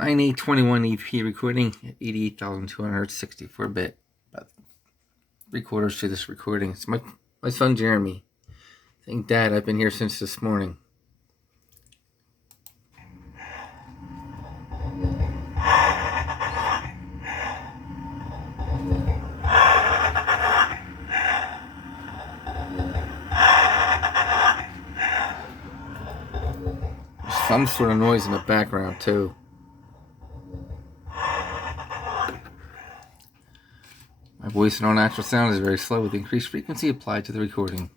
9821 EVP recording at 88,200 Hz, 64-bit. Recorders to this recording. It's my son Jeremy. Saying, Dad, I've been here since this morning. There's some sort of noise in the background too. My voice and all natural sound is very slow with increased frequency applied to the recording.